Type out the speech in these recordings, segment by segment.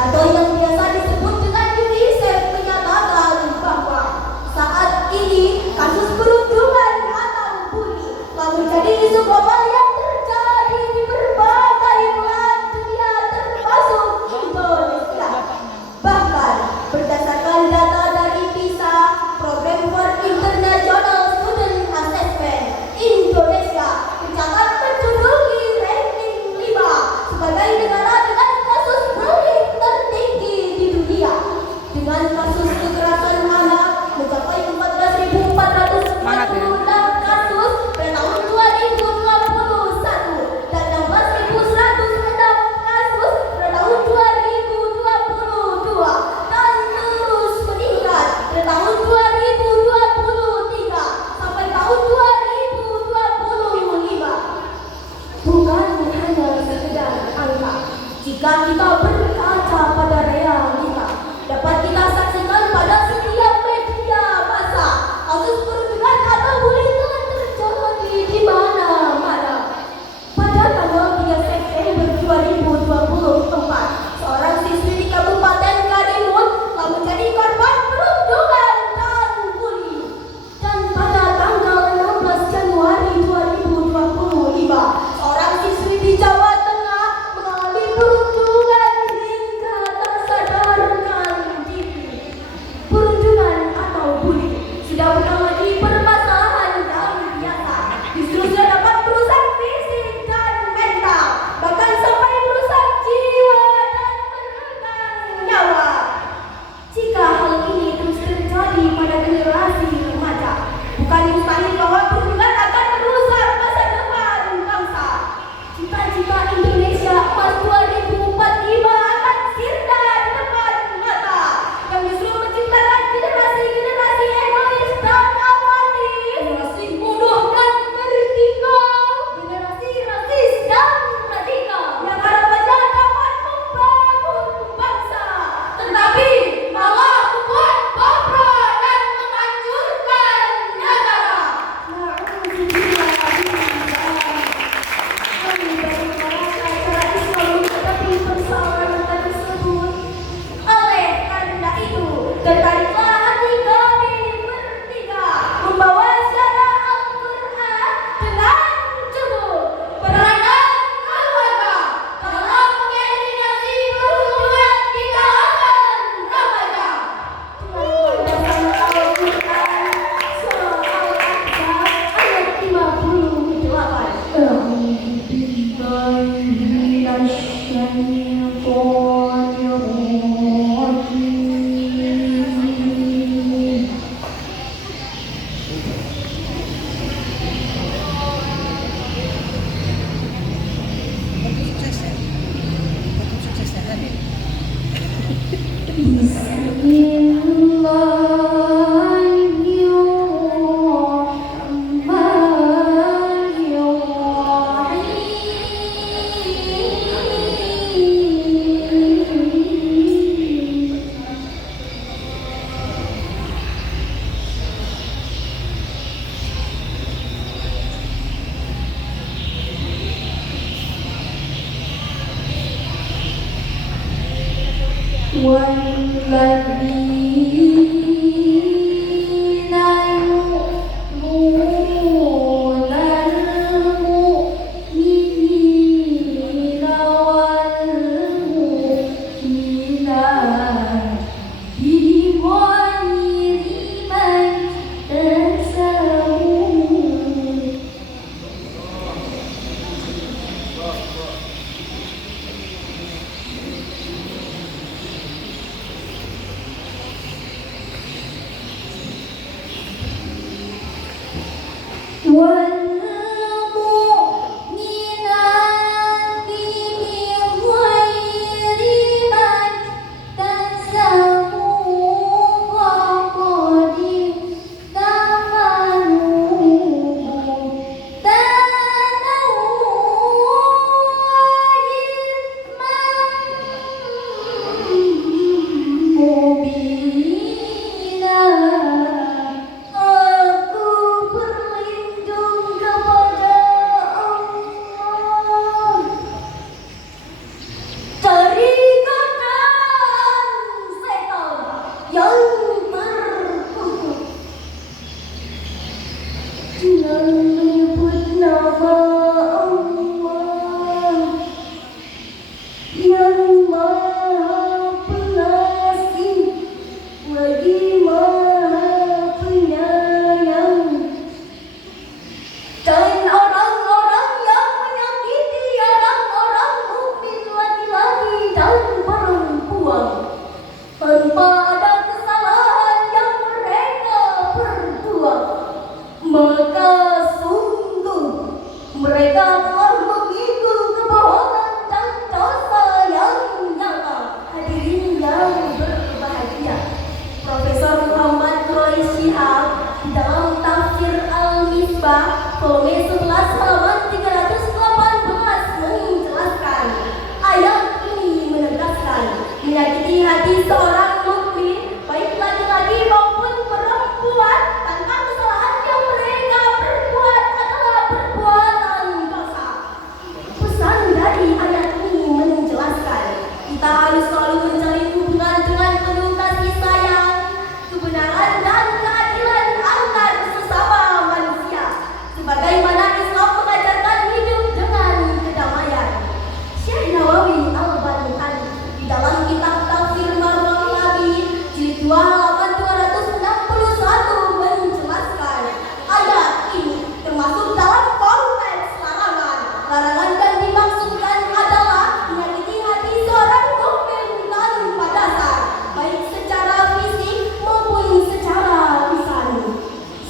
atau yang biasa disebut dengan UNICEF menyatakan bahwa saat ini kasus perundungan atau bully telah menjadi isu global yang terjadi di berbagai belahan dunia termasuk Indonesia. Bahkan berdasarkan data dari PISA, Program for International Student Assessment, Indonesia mencatat menduduki ranking 5 sebagai negara dengan kasus bullying tertinggi di dunia, dengan kasus kekerasan anak mencapai 14.446 kasus pada tahun 2021 dan 16.106 kasus pada tahun 2022 dan terus meningkat pada tahun 2023 sampai tahun 2025. Bukan hanya sekedar angka. Jika kita berkaca pada realita, dapat kita saksikan pada setiap media massa, kasus perundungan atau bullying telah terjadi di mana-mana. Pada tanggal 3 September 2024, seorang siswi di Kabupaten Karimun telah menjadi korban perundungan dan bullying. Dan pada tanggal 16 Januari 2025, seorang siswi di Jawa Tengah mengalami perundungan hingga tak sadarkan diri. Perundungan atau bullying sudah bukan lagi permasalahan yang biasa, justru sudah dapat merusak fisik dan mental, bahkan sampai merusak jiwa dan menekan nyawa. Jika hal ini terus terjadi pada generasi remaja, bukan mustahil bahwa perundungan akan merusak masa depan bangsa. Cita-cita Indonesia Emas 2045 akan sirna di depan mata, yang justru menciptakan generasi-generasi egois dan apatis, generasi bodoh dan vertikal, generasi rasis dan radikal, yang harapannya dapat membangun bangsa, tetapi malah membuat bobrok dan menghancurkan negara. Kami dari acara Islam menghadapi persoalan tersebut. Oleh karena itu, tertariklah hati kami bertiga membawa syarah Al-Quran dengan judul Peranan Keluarga dalam Mengeliminasi Perundungan di Kalangan Remaja. Berdasarkan Al-Quran Surah Al-Ahzab ayat 58. والذين يؤمنون المؤمنين والمؤمنات بغير ما اكتسبوا. menjadi seorang mukmin, baik laki-laki maupun perempuan, tanpa kesalahan yang mereka perbuat adalah perbuatan dosa. Pesan dari ayat ini menjelaskan kita harus selalu menjalin hubungan dengan penuh kasih sayang, kebenaran dan keadilan antar sesama manusia, sebagaimana Islam mengajarkan hidup dengan kedamaian. Syekh Nawawi Al-Bani di dalam kitab Tafsir Marwah Nabi jilid 2 halaman 261 menjelaskan ayat ini termasuk dalam konteks larangan. Larangan yang dimaksudkan adalah menyakiti hati seorang mukmin tanpa dasar, baik secara fisik maupun secara lisani.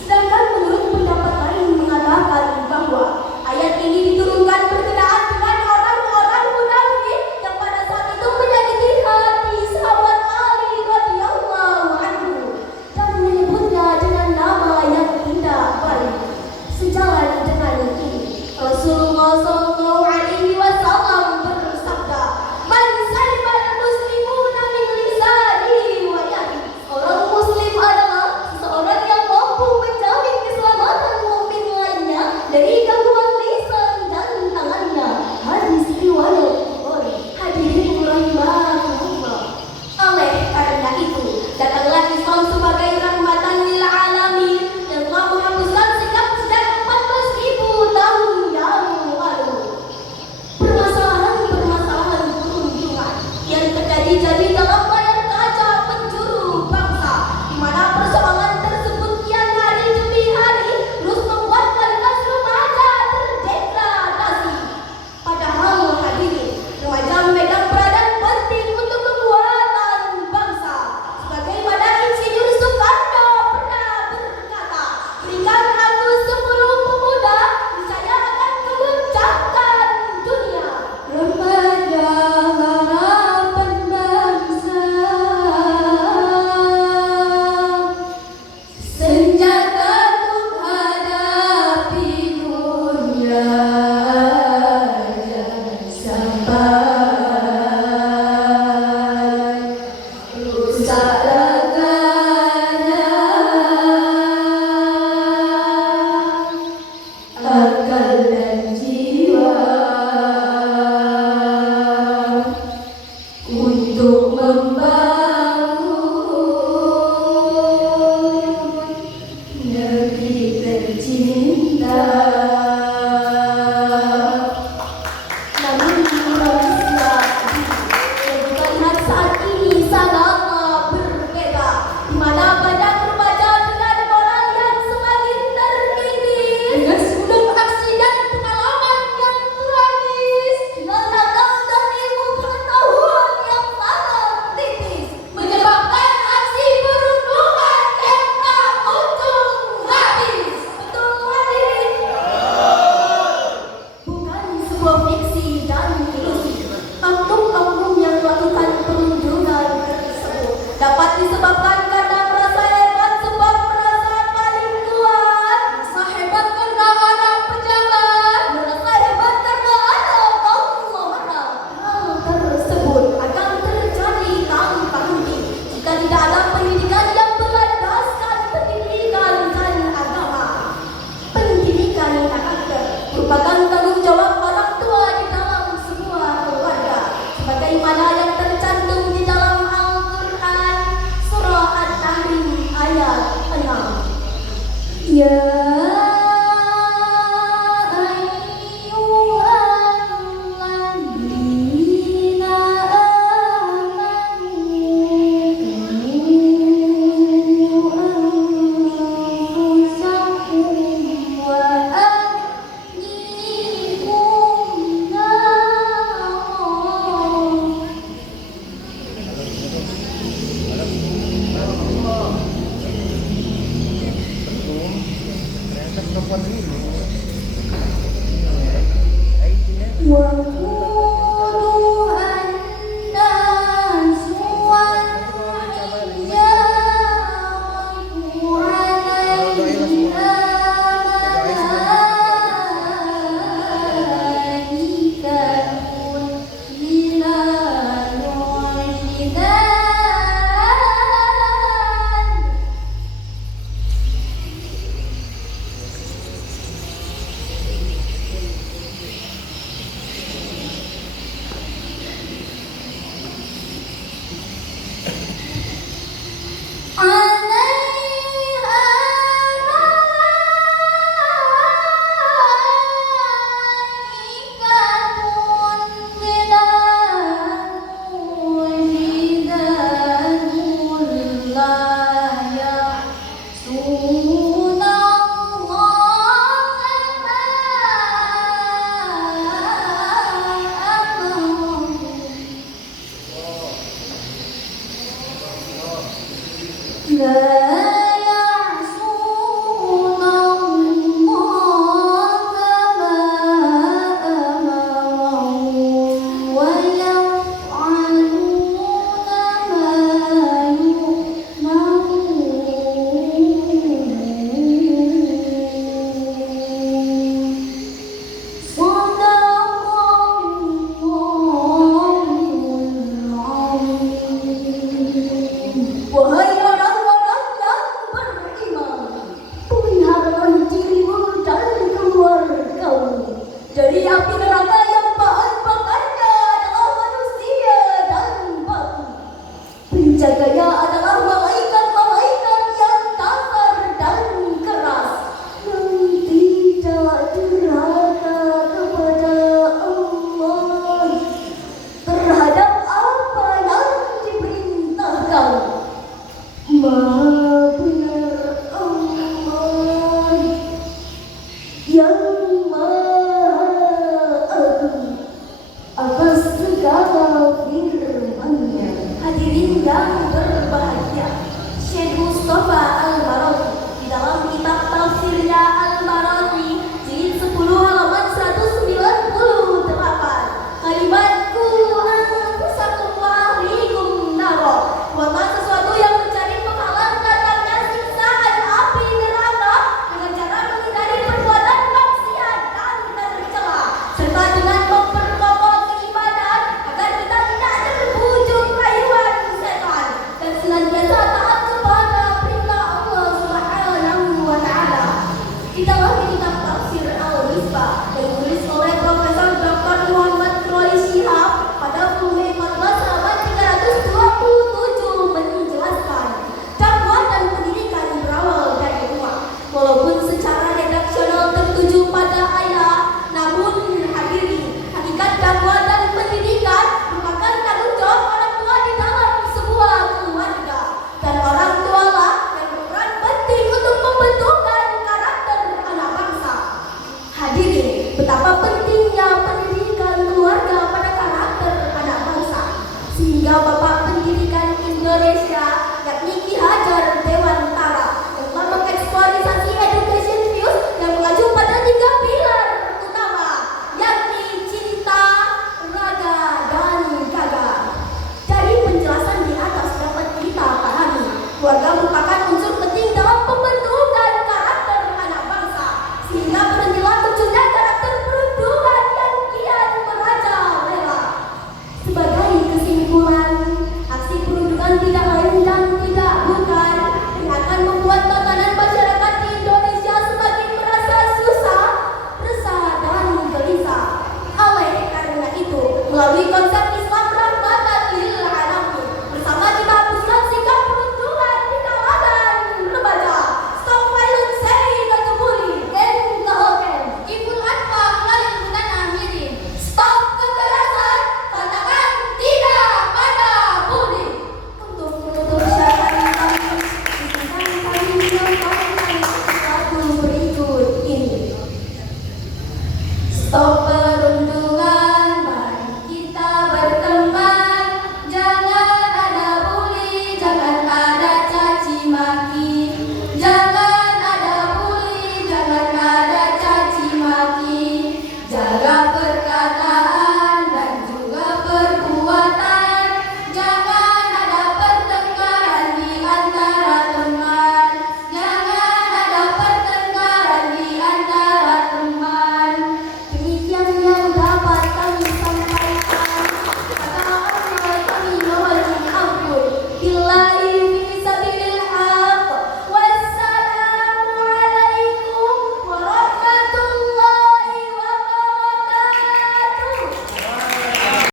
Sedangkan menurut pendapat lain mengatakan bahwa ayat ini diturunkan berkenaan dengan orang-orang munafik yang pada saat itu menyakiti hati sahabat Ali radhiyallahu anhu dan menyebutnya dengan nama yang tidak baik. Sejalan dengan ini, Rasulullah sallallahu alaihi wasallam bersabda, "Man salimal muslimuna min lisanihi wa yadihi." Orang muslim adalah seseorang yang mampu menjamin keselamatan mukmin lainnya dari gangguan lisan dan tangannya. Hadis riwayat Bukhari. Hadirin rahimahumullah. Oleh karena itu, datanglah Islam sebagai rahmatan lil alamin yang telah menghapuskan sejak 14.000 tahun yang lalu. Permasalahan-permasalahan perundungan yang terjadi dalam layar kaca penjuru bangsa, di mana persoalan tersebut kian hari demi hari terus membuat kualitas remaja terdegradasi. Padahal hadirin, remaja memegang peranan penting untuk kekuatan bangsa. Sebagaimana Insinyur Soekarno pernah berkata, "Berikan aku 10 pemuda, niscaya akan mengucapkan dunia." Remaja harapan bangsa, senjata untuk hadapi dunia, jangan sampai rusak laganya, akal dan jiwa untuk membangun negeri tercinta. Namun Indonesia yang kita lihat saat ini sangatlah berbeda, di mana banyak remaja dengan moral yang semakin terkikis, dengan gunung aksi dan pengalaman yang tragis, dengan akal dan ilmu pengetahuan yang sangat tipis. Dari api neraka yang bahan bakarnya adalah manusia dan batu. Penjaganya adalah malaikat-malaikat yang kasar dan keras, yang tidak durhaka kepada Allah terhadap apa yang diperintahkan. Maha benar Allah yang atas segala firman-Nya. Hadirin yang berbahagia, Syekh Mustafa Al